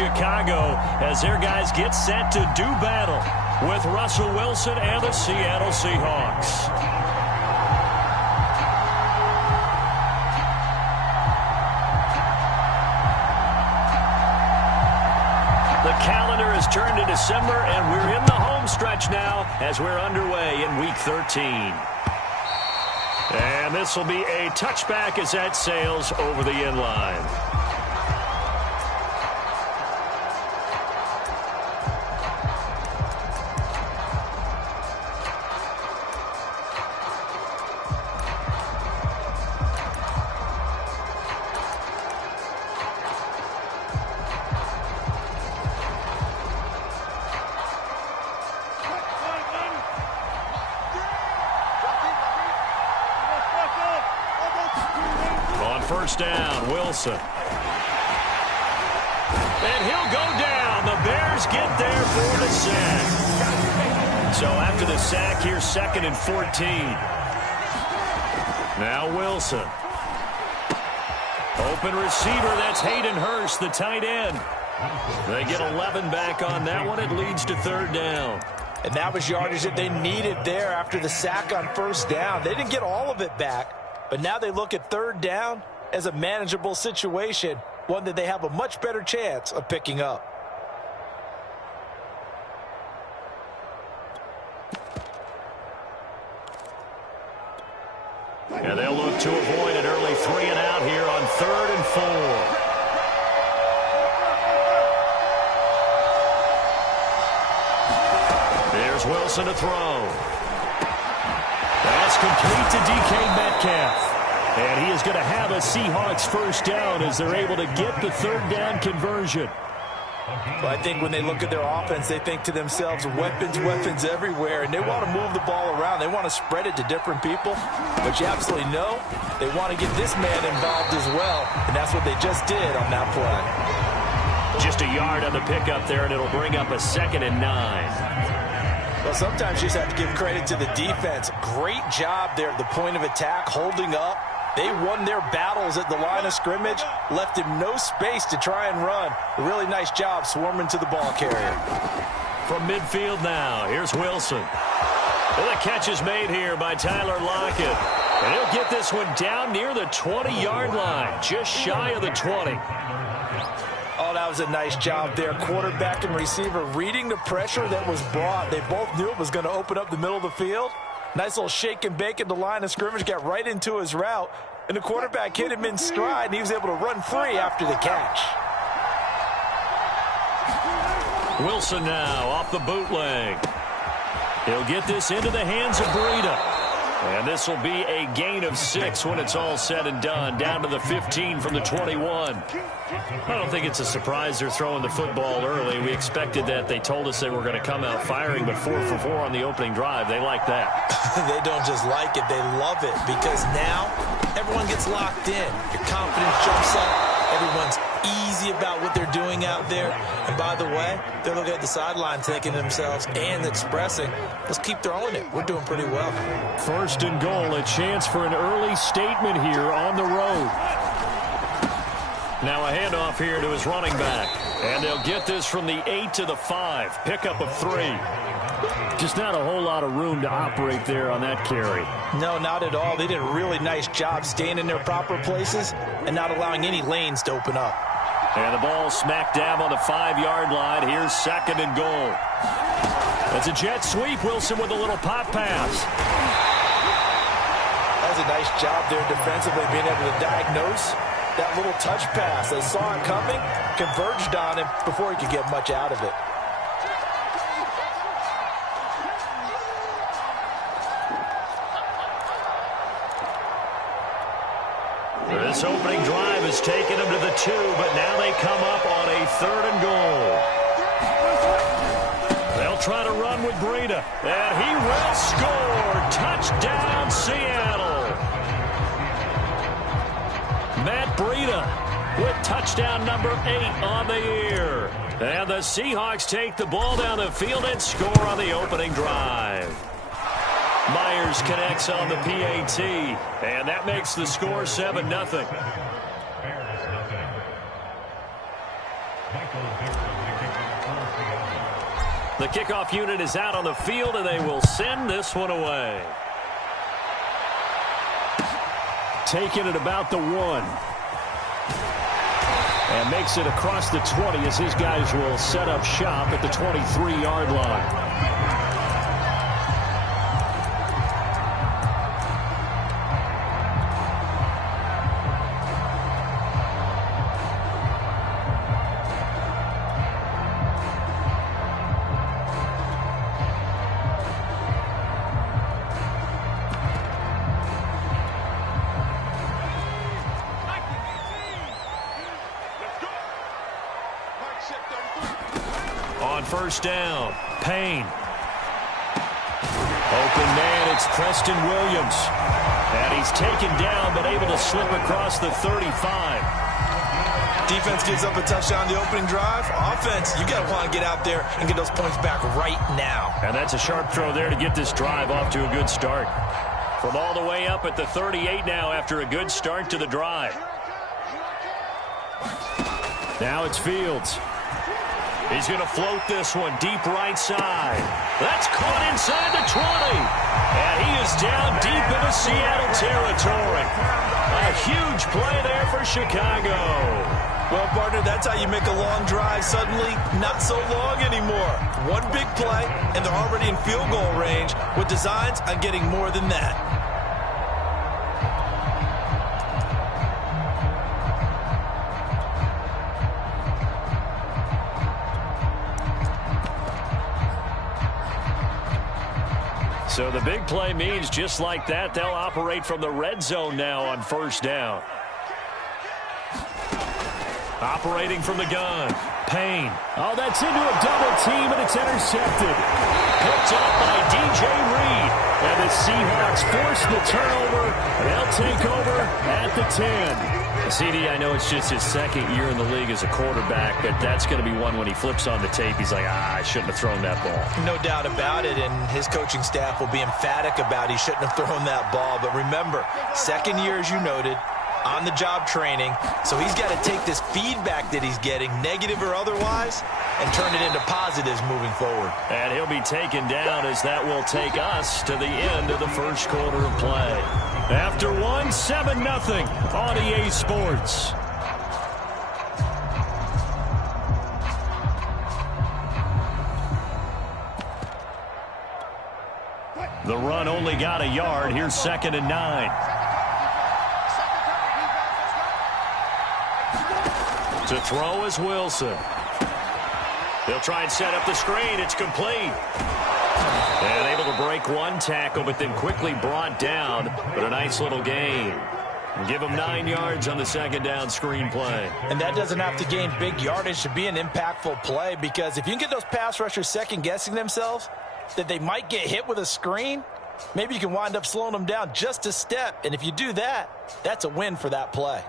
Chicago as their guys get set to do battle with Russell Wilson and the Seattle Seahawks. The calendar has turned to December, and we're in the home stretch now as we're underway in Week 13. And this will be a touchback as that sails over the end line. First down, Wilson. And he'll go down. The Bears get there for the sack. So after the sack, here's 2nd and 14. Now Wilson. Open receiver, that's Hayden Hurst, the tight end. They get 11 back on that one. It leads to 3rd down. And that was yardage that they needed there after the sack on 1st down. They didn't get all of it back, but now they look at 3rd down as a manageable situation, one that they have a much better chance of picking up. And they'll look to avoid an early 3 and out here on 3rd and 4. There's Wilson to throw. That's complete to DK Metcalf. And he is going to have a Seahawks 1st down as they're able to get the 3rd down conversion. Well, I think when they look at their offense, they think to themselves, weapons, weapons everywhere, and they want to move the ball around. They want to spread it to different people, but you absolutely know they want to get this man involved as well, and that's what they just did on that play. Just a yard on the pickup there, and it'll bring up a 2nd and 9. Well, sometimes you just have to give credit to the defense. Great job there at the point of attack, holding up. They won their battles at the line of scrimmage, left him no space to try and run. A really nice job swarming to the ball carrier. From midfield now, here's Wilson. Well, the catch is made here by Tyler Lockett. And he'll get this one down near the 20-yard line, just shy of the 20. Oh, that was a nice job there. Quarterback and receiver reading the pressure that was brought. They both knew it was going to open up the middle of the field. Nice little shake and bake at the line of scrimmage, got right into his route, and the quarterback hit him in stride, and he was able to run free after the catch. Wilson now off the bootleg. He'll get this into the hands of Breida. And this will be a gain of 6 when it's all said and done, down to the 15 from the 21. I don't think it's a surprise they're throwing the football early. We expected that. They told us they were going to come out firing, but 4 for 4 on the opening drive. They like that. They don't just like it, they love it, because now everyone gets locked in. Your confidence jumps up. Everyone's easy about what they're doing out there. And by the way, they're looking at the sideline thinking to themselves and expressing, let's keep throwing it. We're doing pretty well. 1st and goal, a chance for an early statement here on the road. Now a handoff here to his running back. And they'll get this from the 8 to the 5. Pickup of 3. Just not a whole lot of room to operate there on that carry. No, not at all. They did a really nice job staying in their proper places and not allowing any lanes to open up. And the ball smack dab on the 5-yard line. Here's 2nd and goal. That's a jet sweep. Wilson with a little pop pass. That's a nice job there defensively, being able to diagnose that little touch pass. They saw it coming, converged on him before he could get much out of it. This opening drive has taken them to the 2, but now they come up on a 3rd and goal. They'll try to run with Breida, and he will score. Touchdown, Seattle. Matt Breida with touchdown number 8 on the year. And the Seahawks take the ball down the field and score on the opening drive. Myers connects on the PAT, and that makes the score 7-0. The kickoff unit is out on the field, and they will send this one away. Taking it about the 1. And makes it across the 20 as his guys will set up shop at the 23-yard line. On first down, Payne. Open man, it's Preston Williams. And he's taken down, but able to slip across the 35. Defense gives up a touchdown the opening drive. Offense, you got to want to get out there and get those points back right now. And that's a sharp throw there to get this drive off to a good start. From all the way up at the 38 now after a good start to the drive. Now it's Fields. He's going to float this one deep right side. That's caught inside the 20. And he is down deep into Seattle territory. A huge play there for Chicago. Well, partner, that's how you make a long drive suddenly not so long anymore. One big play, and they're already in field goal range with designs on getting more than that. So the big play means just like that, they'll operate from the red zone now on first down. Operating from the gun, Payne. Oh, that's into a double team, and it's intercepted. Picked up by DJ Reed. And the Seahawks force the turnover. They'll take over at the 10. CD, I know it's just his second year in the league as a quarterback, but that's going to be one when he flips on the tape. He's like, I shouldn't have thrown that ball. No doubt about it, and his coaching staff will be emphatic about he shouldn't have thrown that ball. But remember, second year, as you noted, on-the-job training, so he's got to take this feedback that he's getting, negative or otherwise, and turn it into positives moving forward. And he'll be taken down as that will take us to the end of the first quarter of play. After 7-0 on EA Sports. The run only got a yard. Here's 2nd and 9. To throw is Wilson. They'll try and set up the screen. It's complete. And able to break one tackle, but then quickly brought down. But a nice little gain. Give them 9 yards on the second down screen play. And that doesn't have to gain big yardage to be an impactful play, because if you can get those pass rushers second-guessing themselves that they might get hit with a screen, maybe you can wind up slowing them down just a step. And if you do that, that's a win for that play.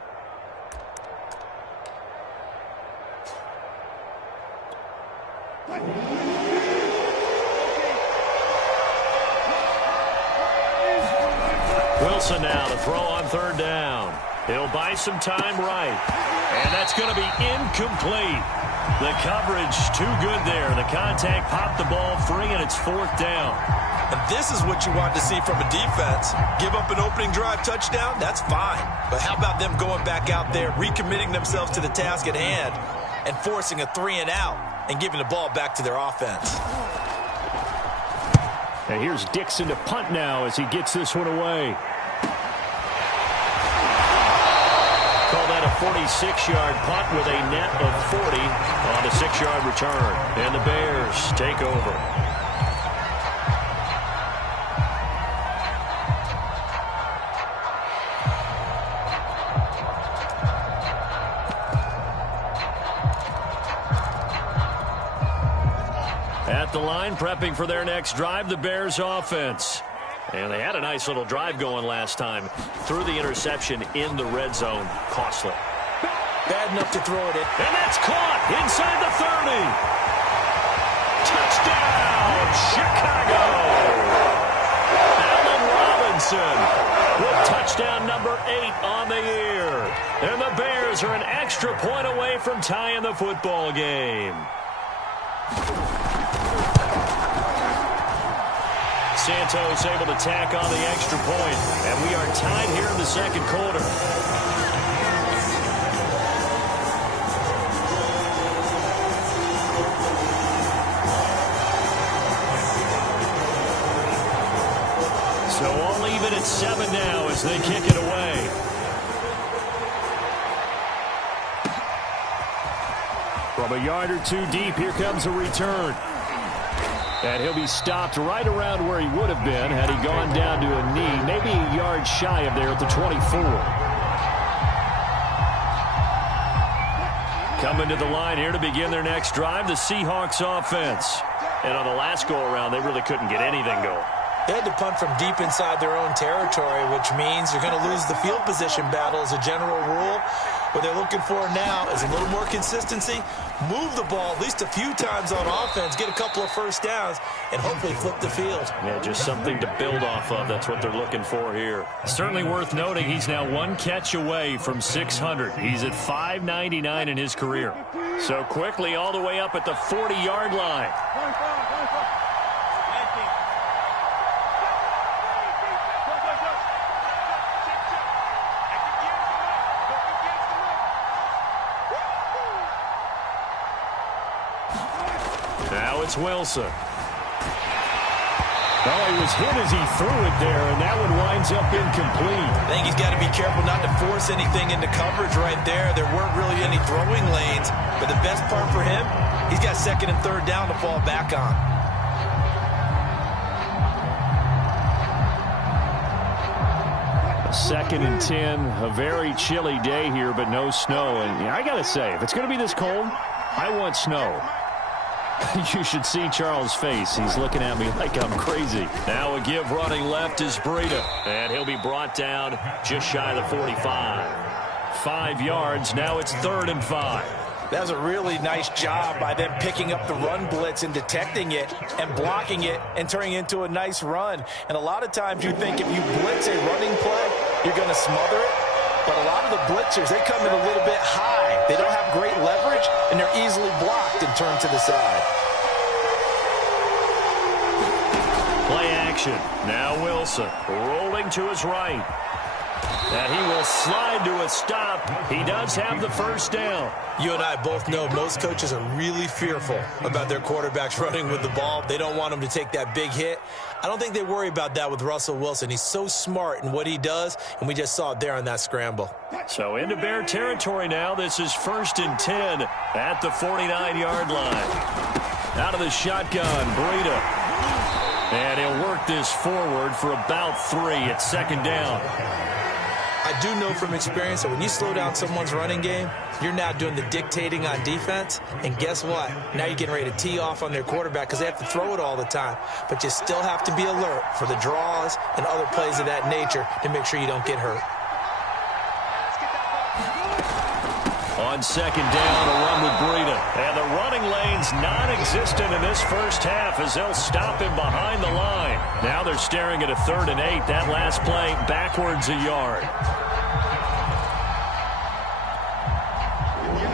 Wilson now to throw on third down. He'll buy some time right. And that's going to be incomplete. The coverage too good there. The contact popped the ball free, and it's 4th down. And this is what you want to see from a defense. Give up an opening drive touchdown, that's fine. But how about them going back out there, recommitting themselves to the task at hand, and forcing a 3-and-out and giving the ball back to their offense. And here's Dixon to punt now as he gets this one away. Call that a 46-yard punt with a net of 40 on the 6-yard return. And the Bears take over. At the line, prepping for their next drive, the Bears offense. And they had a nice little drive going last time. Threw the interception in the red zone. Costly. Bad enough to throw it in. And that's caught inside the 30. Touchdown, Chicago. Allen Robinson with touchdown number 8 on the year. And the Bears are an extra point away from tying the football game. Santos able to tack on the extra point, and we are tied here in the second quarter. So all even at 7 now as they kick it away. From a yard or two deep, here comes a return. And he'll be stopped right around where he would have been had he gone down to a knee, maybe a yard shy of there at the 24. Coming to the line here to begin their next drive, the Seahawks offense. And on the last go-around, they really couldn't get anything going. They had to punt from deep inside their own territory, which means you're going to lose the field position battle as a general rule. What they're looking for now is a little more consistency, move the ball at least a few times on offense, get a couple of first downs, and hopefully flip the field. Yeah, just something to build off of. That's what they're looking for here. Certainly worth noting he's now one catch away from 600. He's at 599 in his career. So quickly all the way up at the 40-yard line. Now it's Wilson. Oh, he was hit as he threw it there, and that one winds up incomplete. I think he's got to be careful not to force anything into coverage right there. There weren't really any throwing lanes, but the best part for him, he's got second and third down to fall back on. Second and 10, a very chilly day here, but no snow. And I got to say, if it's going to be this cold, I want snow. You should see Charles' face. He's looking at me like I'm crazy. Now a give running left is Breida, and he'll be brought down just shy of the 45. 5 yards. Now it's 3rd and 5. That was a really nice job by them picking up the run blitz and detecting it and blocking it and turning it into a nice run. And a lot of times you think if you blitz a running play, you're going to smother it. But a lot of the blitzers, they come in a little bit high. They don't have great leverage, and they're easily blocked and turned to the side. Play action. Now Wilson rolling to his right. And he will slide to a stop. He does have the first down. You and I both know most coaches are really fearful about their quarterbacks running with the ball. They don't want them to take that big hit. I don't think they worry about that with Russell Wilson. He's so smart in what he does, and we just saw it there on that scramble. So into Bear territory now. This is 1st and 10 at the 49-yard line. Out of the shotgun, Breida. And he'll work this forward for about 3 at 2nd down. I do know from experience that when you slow down someone's running game, you're now doing the dictating on defense. And guess what? Now you're getting ready to tee off on their quarterback because they have to throw it all the time. But you still have to be alert for the draws and other plays of that nature to make sure you don't get hurt. On 2nd down, a run with Breida. And the running lane's non-existent in this first half as they'll stop him behind the line. Now they're staring at a 3rd and 8. That last play backwards a yard.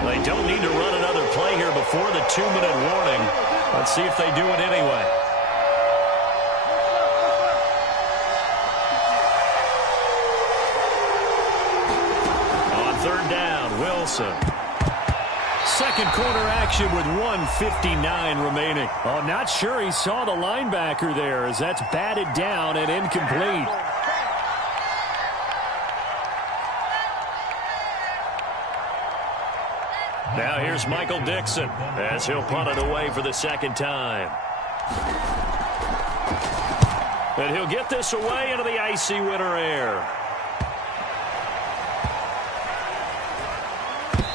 They don't need to run another play here before the 2-minute warning. Let's see if they do it anyway. On 3rd down, Wilson. Second quarter action with 1:59 remaining. Oh, not sure he saw the linebacker there as that's batted down and incomplete. Now here's Michael Dixon as he'll punt it away for the 2nd time. And he'll get this away into the icy winter air.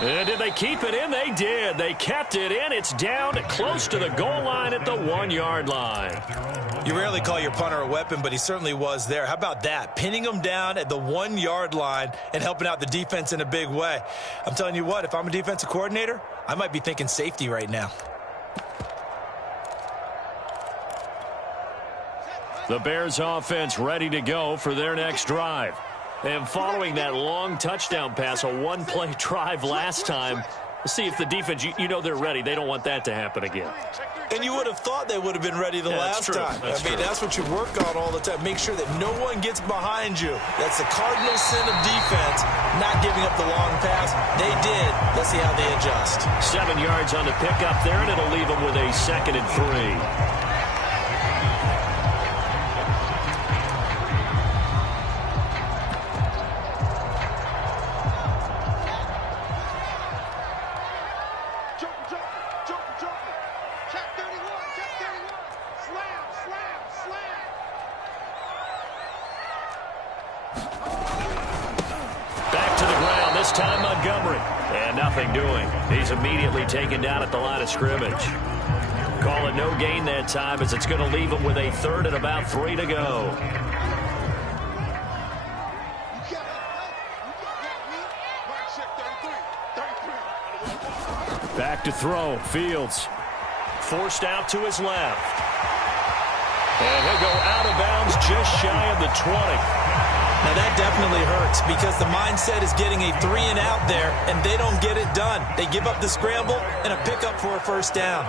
And did they keep it in? They did. They kept it in. It's down close to the goal line at the 1-yard line. You rarely call your punter a weapon, but he certainly was there. How about that? Pinning him down at the 1-yard line and helping out the defense in a big way. I'm telling you what, if I'm a defensive coordinator, I might be thinking safety right now. The Bears offense ready to go for their next drive. And following that long touchdown pass, a one-play drive last time, see if the defense, you know they're ready. They don't want that to happen again. And you would have thought they would have been ready the last time. That's what you work on all the time. Make sure that no one gets behind you. That's the cardinal sin of defense, not giving up the long pass. They did. Let's see how they adjust. 7 yards on the pickup there, and it'll leave them with a 2nd and 3. He's immediately taken down at the line of scrimmage. Call it no gain that time as it's going to leave him with a 3rd and about 3 to go. Back to throw. Fields forced out to his left. And he'll go out of bounds just shy of the 20. Now, that definitely hurts because the mindset is getting a 3-and-out there, and they don't get it done. They give up the scramble and a pickup for a 1st down.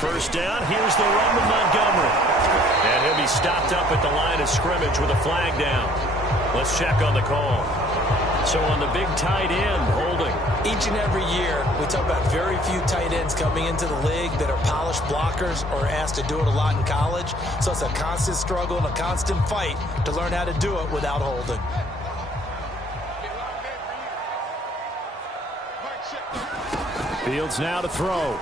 First down, here's the run with Montgomery. And he'll be stopped up at the line of scrimmage with a flag down. Let's check on the call. So on the big tight end, holding. Each and every year, we talk about very few tight ends coming into the league that are polished blockers or asked to do it a lot in college. So it's a constant struggle and a constant fight to learn how to do it without holding. Fields now to throw.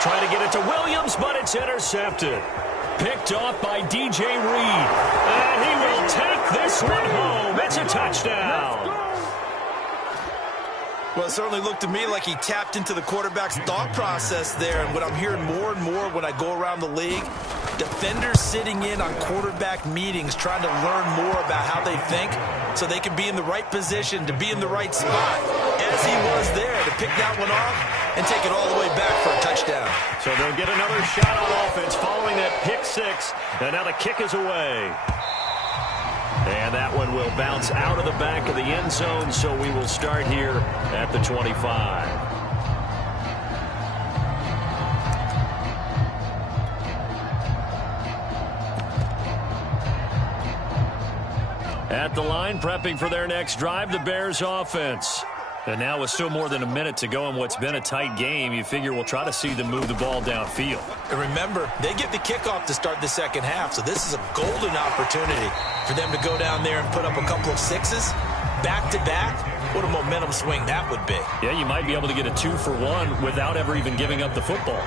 Trying to get it to Williams, but it's intercepted. Picked off by DJ Reed. And he will take this one home. It's a touchdown. Well, it certainly looked to me like he tapped into the quarterback's thought process there. And what I'm hearing more and more when I go around the league, defenders sitting in on quarterback meetings trying to learn more about how they think so they can be in the right position to be in the right spot, as he was there to pick that one off and take it all the way back for a touchdown. So they'll get another shot on offense following that pick 6, and now the kick is away. And that one will bounce out of the back of the end zone, so we will start here at the 25. At the line, prepping for their next drive, the Bears offense. And now with still more than a minute to go in what's been a tight game, you figure we'll try to see them move the ball downfield. And remember, they get the kickoff to start the second half, so this is a golden opportunity for them to go down there and put up a couple of 6s back-to-back. What a momentum swing that would be. Yeah, you might be able to get a 2-for-1 without ever even giving up the football.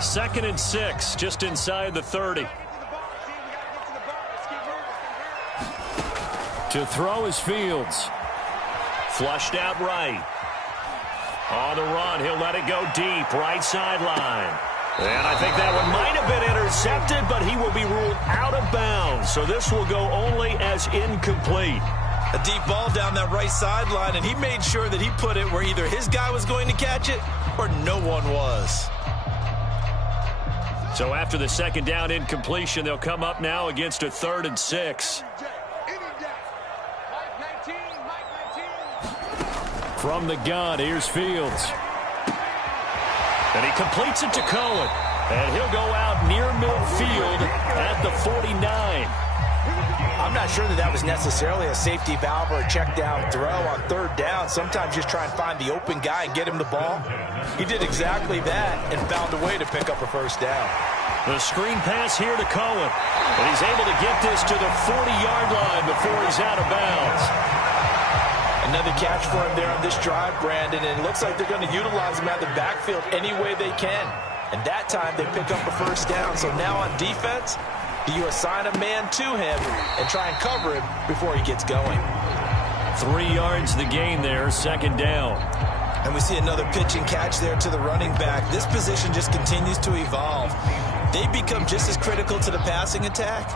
Second and 6, just inside the 30. To throw is Fields. Flushed out right. On the run, he'll let it go deep, right sideline. And I think that one might have been intercepted, but he will be ruled out of bounds. So this will go only as incomplete. A deep ball down that right sideline, and he made sure that he put it where either his guy was going to catch it or no one was. So after the second down incompletion, they'll come up now against a 3rd and 6. From the gun, here's Fields. And he completes it to Cohen. And he'll go out near midfield at the 49. I'm not sure that was necessarily a safety valve or a check down throw on 3rd down. Sometimes just try and find the open guy and get him the ball. He did exactly that and found a way to pick up a 1st down. The screen pass here to Cohen. And he's able to get this to the 40-yard line before he's out of bounds. Another catch for him there on this drive, Brandon, and it looks like they're going to utilize him out of the backfield any way they can. And that time they pick up a 1st down. So now on defense, do you assign a man to him and try and cover him before he gets going? 3 yards the gain there, 2nd down. And we see another pitch and catch there to the running back. This position just continues to evolve. they become just as critical to the passing attack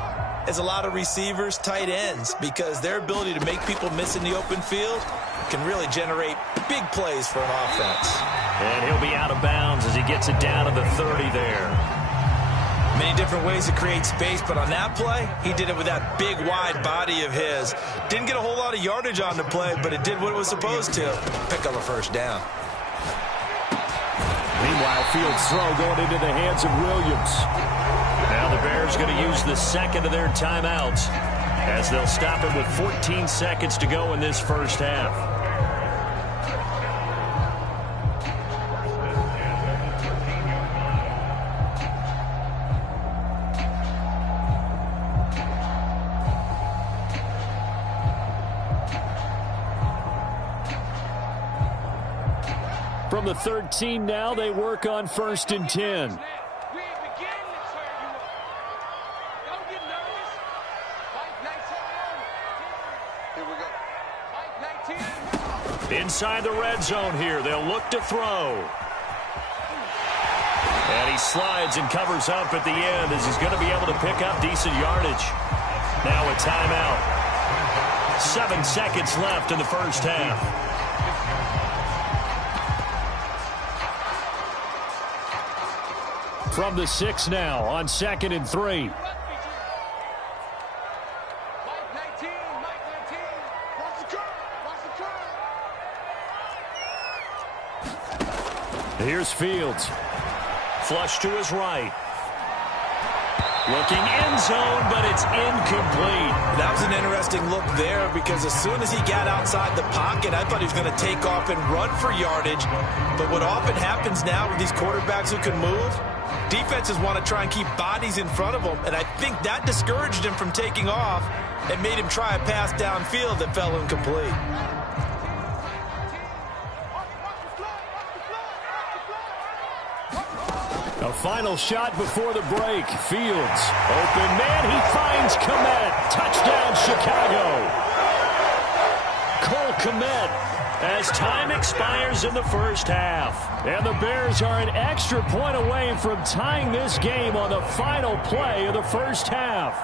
as a lot of receivers, tight ends, because their ability to make people miss in the open field can really generate big plays for an offense. And he'll be out of bounds as he gets it down to the 30 there. Many different ways to create space, but on that play, he did it with that big, wide body of his. Didn't get a whole lot of yardage on the play, but it did what it was supposed to. Pick up a first down. Meanwhile, Fields' throw going into the hands of Williams. Now the Bears going to use the second of their timeouts as they'll stop it with 14 seconds to go in this first half. From the 13 now, they work on 1st and 10. Inside the red zone here, they'll look to throw. And he slides and covers up at the end as he's going to be able to pick up decent yardage. Now a timeout. 7 seconds left in the first half. From the 6 now on 2nd and 3. Here's Fields. Flush to his right. Looking end zone, but it's incomplete. That was an interesting look there because as soon as he got outside the pocket, I thought he was going to take off and run for yardage. But what often happens now with these quarterbacks who can move, defenses want to try and keep bodies in front of them, and I think that discouraged him from taking off and made him try a pass downfield that fell incomplete. A final shot before the break. Fields, open man, he finds Kmet. Touchdown, Chicago. Cole Kmet as time expires in the first half. And the Bears are an extra point away from tying this game on the final play of the first half.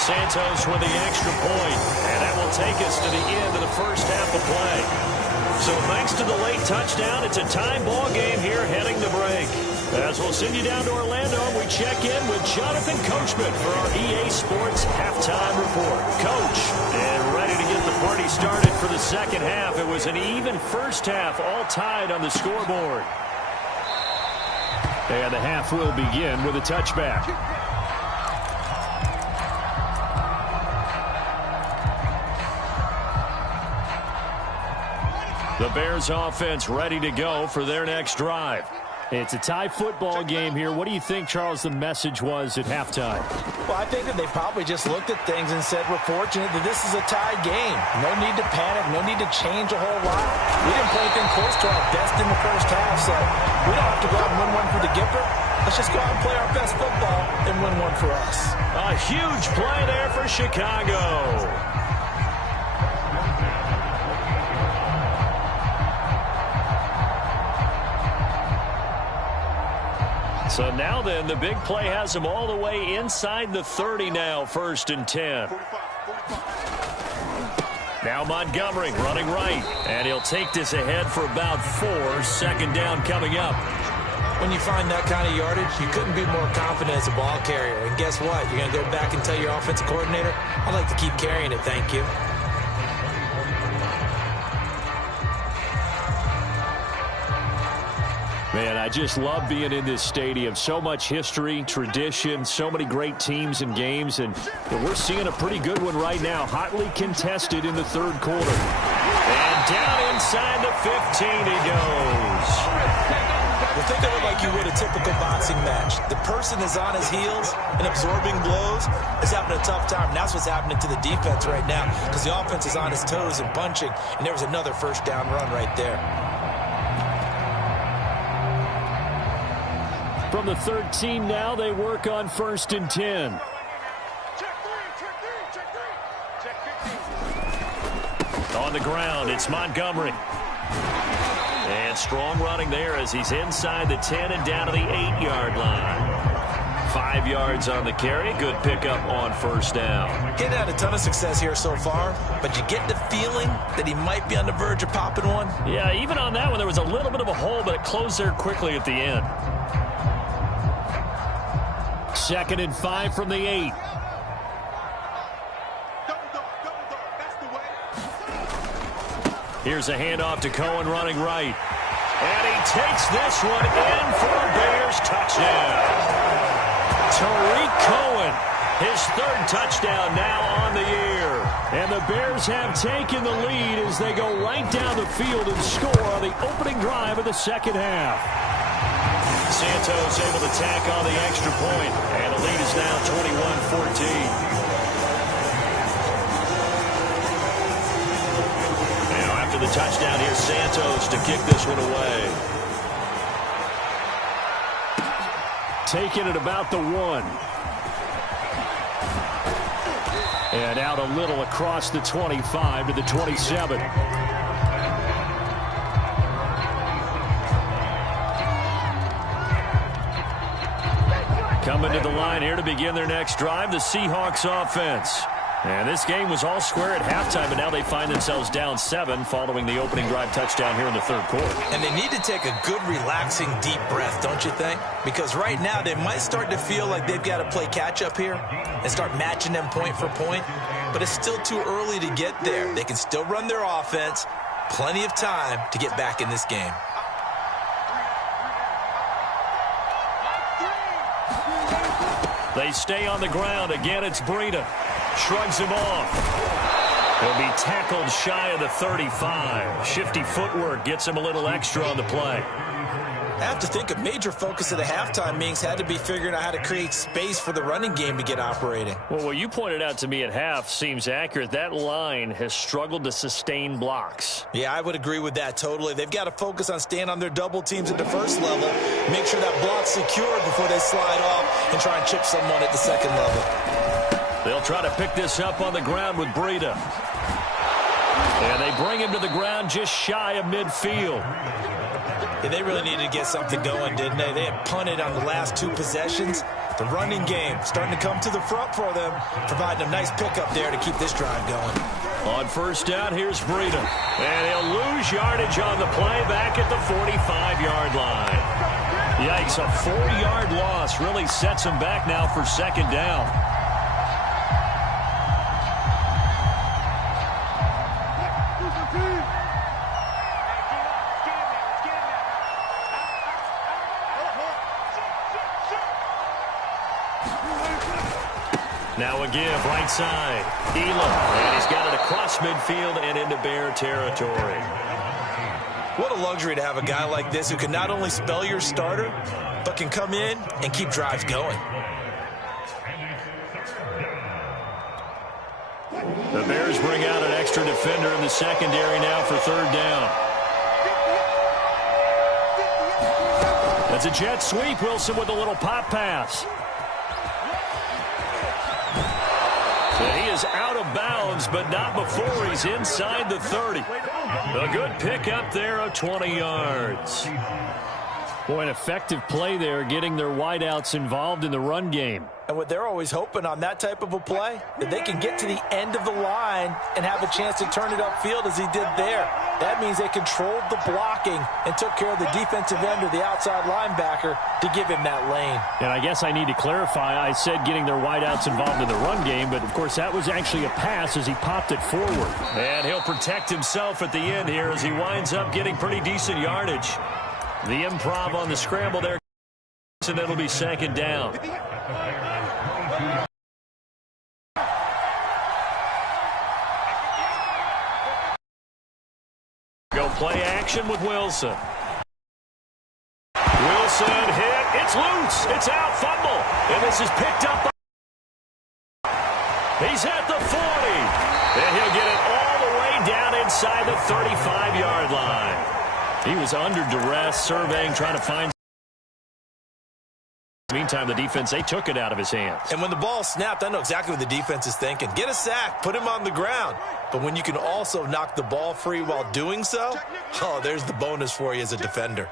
Santos with the extra point, and that will take us to the end of the first half of play. So thanks to the late touchdown, it's a tie ball game here heading to break. As we'll send you down to Orlando, we check in with Jonathan Coachman for our EA Sports Halftime Report. Coach, and ready to get the party started for the second half. It was an even first half, all tied on the scoreboard. And the half will begin with a touchback. The Bears offense ready to go for their next drive. It's a tie football game here. What do you think, Charles, the message was at halftime? Well, I think that they probably just looked at things and said, we're fortunate that this is a tie game. No need to panic. No need to change a whole lot. We didn't play anything close to our best in the first half, so we don't have to go out and win one for the Gipper. Let's just go out and play our best football and win one for us. A huge play there for Chicago. So now then, the big play has him all the way inside the 30 now, 1st and 10. Now Montgomery running right, and he'll take this ahead for about 4. 2nd down coming up. When you find that kind of yardage, you couldn't be more confident as a ball carrier. And guess what? You're going to go back and tell your offensive coordinator, I'd like to keep carrying it, thank you. Man, I just love being in this stadium. So much history, tradition, so many great teams and games, and we're seeing a pretty good one right now. Hotly contested in the 3rd quarter. And down inside the 15 he goes. Well, think of it like you would a typical boxing match. The person is on his heels and absorbing blows is having a tough time. And that's what's happening to the defense right now because the offense is on his toes and punching, and there was another first down run right there. From the 13 now, they work on 1st and 10. On the ground, it's Montgomery. And strong running there as he's inside the 10 and down to the 8-yard line. 5 yards on the carry. Good pickup on first down. He's had a ton of success here so far, but you get the feeling that he might be on the verge of popping one. Yeah, even on that one, there was a little bit of a hole, but it closed there quickly at the end. 2nd and 5 from the 8. Here's a handoff to Cohen running right. And he takes this one in for a Bears touchdown. Tariq Cohen, his 3rd touchdown now on the year. And the Bears have taken the lead as they go right down the field and score on the opening drive of the second half. Santos able to tack on the extra point, and the lead is now 21-14. The touchdown here, Santos to kick this one away. Taking it about the 1. And out a little across the 25 to the 27. Coming to the line here to begin their next drive, the Seahawks offense. And this game was all square at halftime, but now they find themselves down 7 following the opening drive touchdown here in the 3rd quarter. And they need to take a good, relaxing, deep breath, don't you think? Because right now they might start to feel like they've got to play catch-up here and start matching them point for point. But it's still too early to get there. They can still run their offense. Plenty of time to get back in this game. They stay on the ground. Again, it's Breida. Shrugs him off. He'll be tackled shy of the 35. Shifty footwork gets him a little extra on the play. I have to think a major focus of the halftime meetings had to be figuring out how to create space for the running game to get operating. Well, what you pointed out to me at half seems accurate. That line has struggled to sustain blocks. Yeah, I would agree with that totally. They've got to focus on staying on their double teams at the first level, make sure that block's secured before they slide off and try and chip someone at the second level. They'll try to pick this up on the ground with Breida. And they bring him to the ground just shy of midfield. Yeah, they really needed to get something going, didn't they? They had punted on the last 2 possessions. The running game starting to come to the front for them, providing a nice pickup there to keep this drive going. On first down, here's Breida. And he'll lose yardage on the play back at the 45-yard line. Yikes, a 4-yard loss really sets him back now for second down. Now a give, right side. Elam, and he's got it across midfield and into Bear territory. What a luxury to have a guy like this who can not only spell your starter, but can come in and keep drives going. The Bears bring out an extra defender in the secondary now for third down. That's a jet sweep. Wilson with a little pop pass. And he is out of bounds, but not before he's inside the 30. A good pickup there of 20 yards. Boy, an effective play there, getting their wideouts involved in the run game. And what they're always hoping on that type of a play, that they can get to the end of the line and have a chance to turn it upfield as he did there. That means they controlled the blocking and took care of the defensive end or the outside linebacker to give him that lane. And I guess I need to clarify, I said getting their wideouts involved in the run game, but of course that was actually a pass as he popped it forward. And he'll protect himself at the end here as he winds up getting pretty decent yardage. The improv on the scramble there, and it'll be second down. Go play action with Wilson. Wilson hit. It's loose. It's out. Fumble. And this is picked up. He's at the 40. And he'll get it all the way down inside the 35-yard line. He was under duress, surveying, trying to find. Meantime, the defense, they took it out of his hands. And when the ball snapped, I know exactly what the defense is thinking. Get a sack, put him on the ground. But when you can also knock the ball free while doing so, oh, there's the bonus for you as a defender.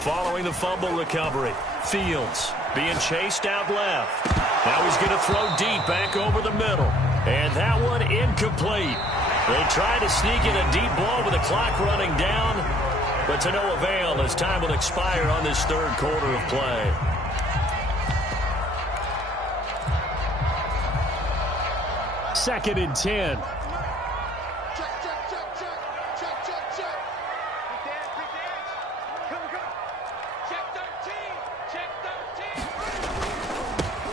Following the fumble recovery, Fields being chased out left. Now he's going to throw deep back over the middle. And that one incomplete. They tried to sneak in a deep ball with the clock running down, but to no avail as time will expire on this third quarter of play. Second and 10.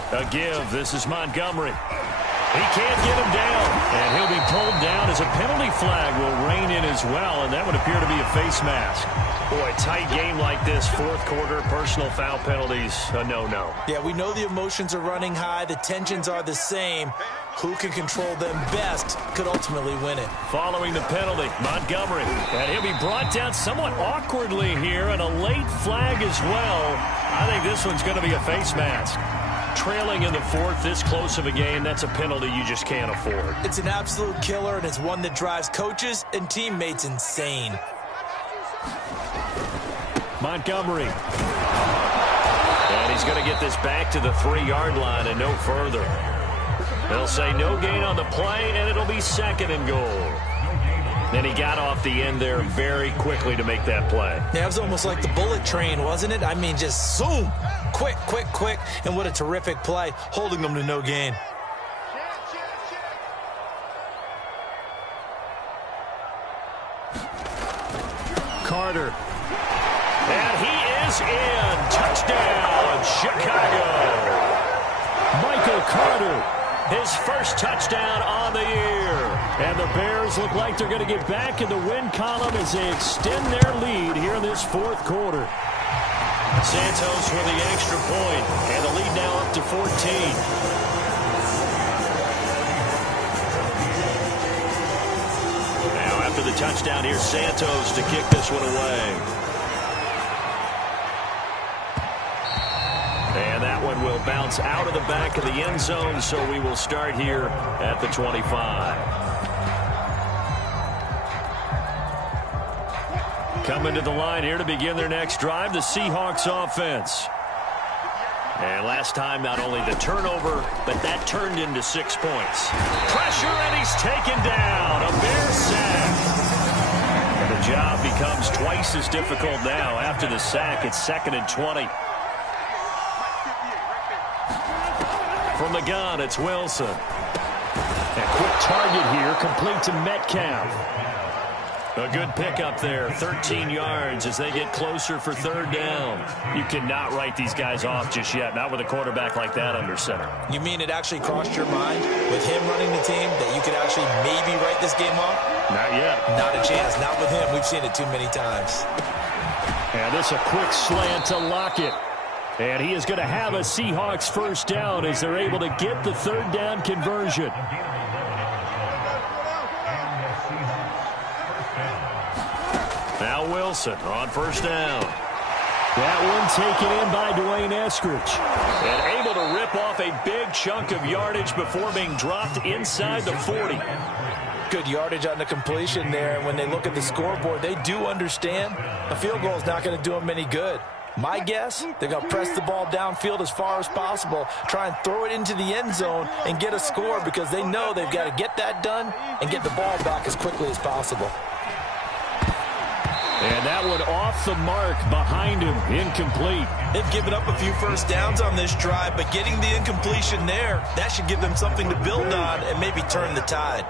A give. This is Montgomery. He can't get him down, and he'll be pulled down as a penalty flag will rein in as well, and that would appear to be a face mask. Boy, tight game like this, fourth quarter, personal foul penalties, a no-no. Yeah, we know the emotions are running high. The tensions are the same. Who can control them best could ultimately win it. Following the penalty, Montgomery, and he'll be brought down somewhat awkwardly here, and a late flag as well. I think this one's going to be a face mask. Trailing in the fourth, this close of a game, that's a penalty you just can't afford. It's an absolute killer, and it's one that drives coaches and teammates insane. Montgomery. And he's going to get this back to the 3-yard line and no further. They'll say no gain on the play, and it'll be second and goal. Then he got off the end there very quickly to make that play. Yeah, it was almost like the bullet train, wasn't it? I mean, just zoom. Quick, quick, quick. And what a terrific play, holding them to no gain. Carter. And he is in. Touchdown, Chicago. Michael Carter, his first touchdown on the year. And the Bears look like they're going to get back in the win column as they extend their lead here in this fourth quarter. Santos with the extra point, and the lead now up to 14. Now after the touchdown, here's Santos to kick this one away. And that one will bounce out of the back of the end zone, so we will start here at the 25. Coming to the line here to begin their next drive, the Seahawks offense. And last time, not only the turnover, but that turned into 6 points. Pressure, and he's taken down. A Bear sack. And the job becomes twice as difficult now. After the sack, it's second and 20. From the gun, it's Wilson. A quick target here, complete to Metcalf. A good pickup there, 13 yards as they get closer for third down. You cannot write these guys off just yet, not with a quarterback like that under center. You mean it actually crossed your mind with him running the team that you could actually maybe write this game off? Not yet. Not a chance, not with him. We've seen it too many times. And this a quick slant to Lockett. And he is going to have a Seahawks first down as they're able to get the third down conversion. Now Wilson on first down. That one taken in by Dwayne Eskridge. And able to rip off a big chunk of yardage before being dropped inside the 40. Good yardage on the completion there. And when they look at the scoreboard, they do understand a field goal is not going to do them any good. My guess, they're going to press the ball downfield as far as possible, try and throw it into the end zone and get a score because they know they've got to get that done and get the ball back as quickly as possible. And that one off the mark behind him, incomplete. They've given up a few first downs on this drive, but getting the incompletion there, that should give them something to build on and maybe turn the tide.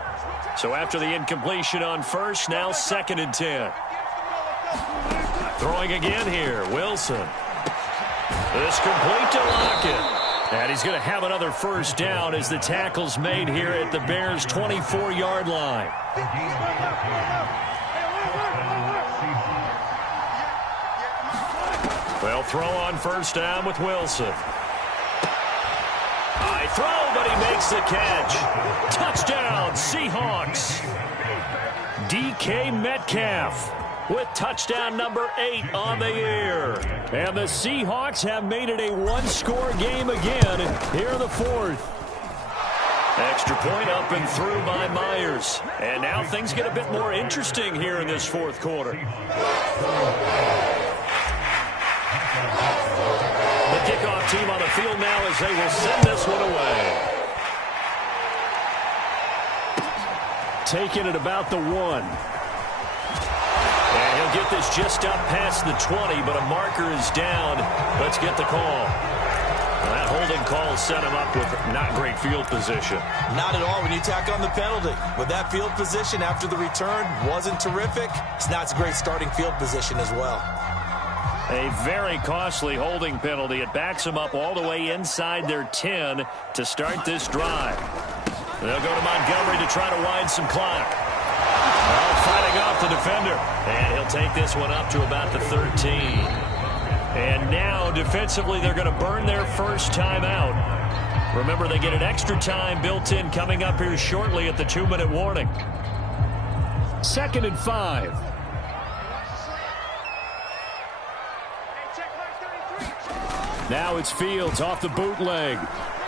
So after the incompletion on first, now second and 10. Throwing again here, Wilson. This complete to Lockett. And he's going to have another first down as the tackle's made here at the Bears' 24-yard line. They'll throw on first down with Wilson. High throw, but he makes the catch. Touchdown, Seahawks. DK Metcalf with touchdown number 8 on the year. And the Seahawks have made it a one-score game again here in the fourth. Extra point up and through by Myers. And now things get a bit more interesting here in this fourth quarter. The kickoff team on the field now as they will send this one away. Taking it about the 1. And he'll get this just up past the 20, but a marker is down. Let's get the call. That holding call set him up with not great field position. Not at all when you tack on the penalty. With that field position after the return wasn't terrific. It's not a great starting field position as well. A very costly holding penalty. It backs them up all the way inside their 10 to start this drive. They'll go to Montgomery to try to wind some clock. Well, fighting off the defender. And he'll take this one up to about the 13. And now, defensively, they're going to burn their first timeout. Remember, they get an extra time built in coming up here shortly at the 2-minute warning. 2nd and 5. Now it's Fields off the bootleg.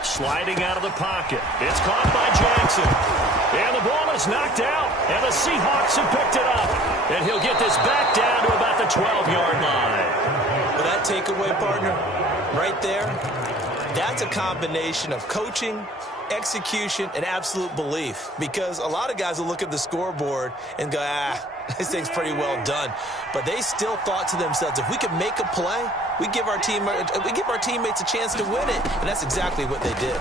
Sliding out of the pocket. It's caught by Jackson. And the ball is knocked out. And the Seahawks have picked it up. And he'll get this back down to about the 12-yard line. Well, that takeaway, partner, right there, that's a combination of coaching, execution, and absolute belief. Because a lot of guys will look at the scoreboard and go, this thing's pretty well done. But they still thought to themselves, if we can make a play, we give our teammates a chance to win it. And that's exactly what they did.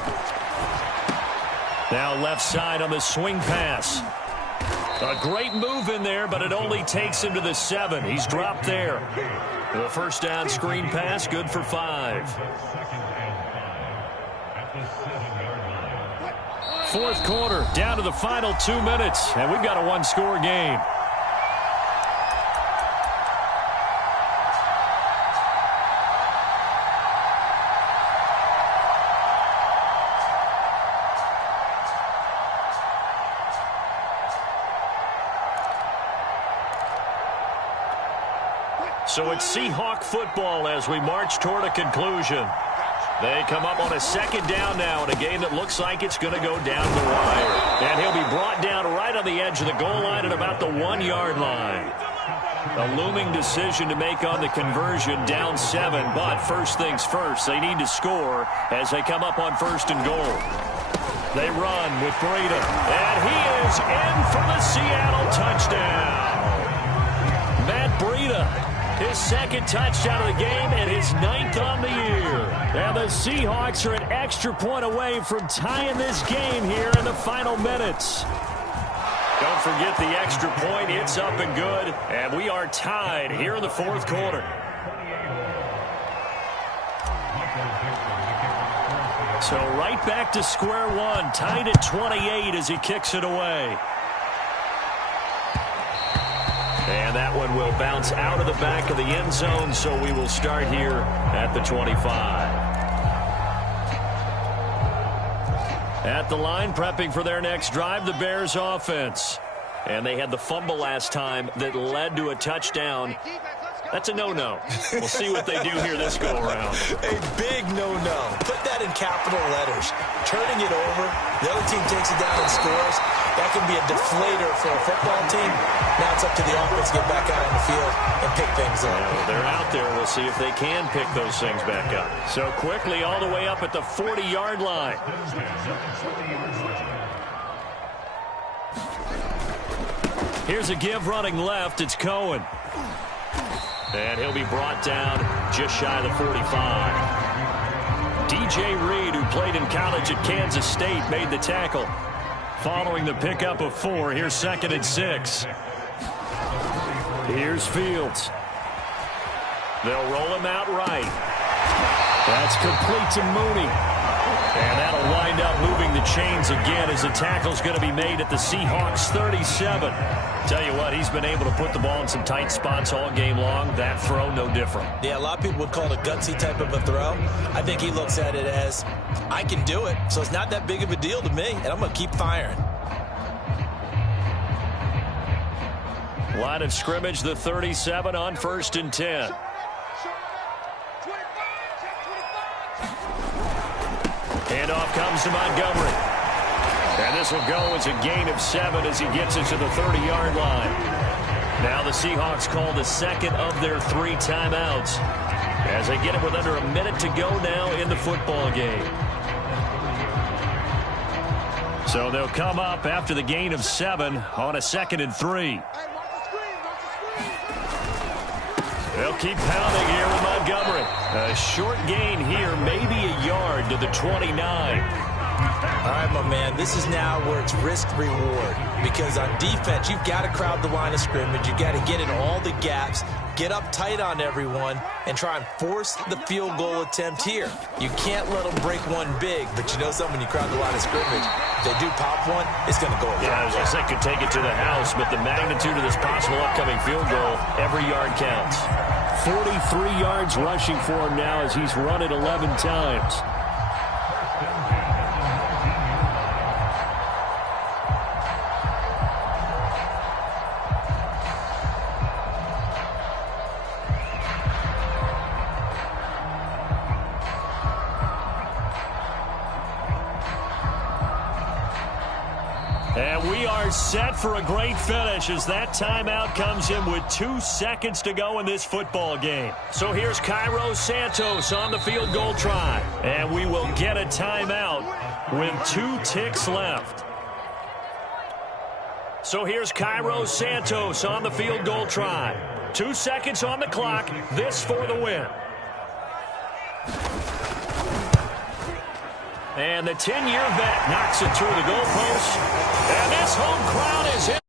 Now left side on the swing pass. A great move in there, but it only takes him to the 7. He's dropped there. The first down screen pass, good for 5. Fourth quarter, down to the final 2 minutes, and we've got a one-score game. So it's Seahawk football as we march toward a conclusion. They come up on a second down now in a game that looks like it's going to go down the wire. And he'll be brought down right on the edge of the goal line at about the 1-yard line. A looming decision to make on the conversion, down 7. But first things first, they need to score as they come up on 1st and goal. They run with Breida. And he is in for the Seattle touchdown. Matt Breida. His 2nd touchdown of the game and his 9th on the year. And the Seahawks are an extra point away from tying this game here in the final minutes. Don't forget the extra point. It's up and good. And we are tied here in the fourth quarter. So right back to square one. Tied at 28 as he kicks it away. And that one will bounce out of the back of the end zone, so we will start here at the 25. At the line, prepping for their next drive, the Bears offense. And they had the fumble last time that led to a touchdown. That's a no-no. We'll see what they do here this go-around. A big no-no. Put that in capital letters. Turning it over, the other team takes it down and scores. That can be a deflator for a football team. Now it's up to the offense to get back out on the field and pick things up. Yeah, they're out there. We'll see if they can pick those things back up. So quickly all the way up at the 40-yard line. Here's a give running left. It's Cohen. And he'll be brought down just shy of the 45. DJ Reed, who played in college at Kansas State, made the tackle. Following the pickup of 4, here's 2nd and 6. Here's Fields. They'll roll him out right. That's complete to Mooney. And that'll wind up moving the chains again as the tackle's going to be made at the Seahawks 37. Tell you what, he's been able to put the ball in some tight spots all game long. That throw, no different. Yeah, a lot of people would call it a gutsy type of a throw. I think he looks at it as, I can do it, so it's not that big of a deal to me, and I'm going to keep firing. Line of scrimmage, the 37 on 1st and 10. Handoff comes to Montgomery. And this will go as a gain of 7 as he gets it to the 30-yard line. Now the Seahawks call the second of their 3 timeouts as they get it with under a minute to go now in the football game. So they'll come up after the gain of 7 on a 2nd and 3. They'll keep pounding here with Montgomery. A short gain here, maybe a yard to the 29. All right, my man, this is now where it's risk-reward. Because on defense, you've got to crowd the line of scrimmage. You've got to get in all the gaps, get up tight on everyone, and try and force the field goal attempt here. You can't let them break one big, but you know something, when you crowd the line of scrimmage, if they do pop one, it's going to go. Yeah, as I said, could take it to the house, but the magnitude of this possible upcoming field goal, every yard counts. 43 yards rushing for him now as he's run it 11 times. And we are set for a great finish as that timeout comes in with 2 seconds to go in this football game. So here's Cairo Santos on the field goal try. And we will get a timeout with 2 ticks left. So here's Cairo Santos on the field goal try. 2 seconds on the clock. This for the win. And the 10-year vet knocks it through the goalpost. And this home crowd is in.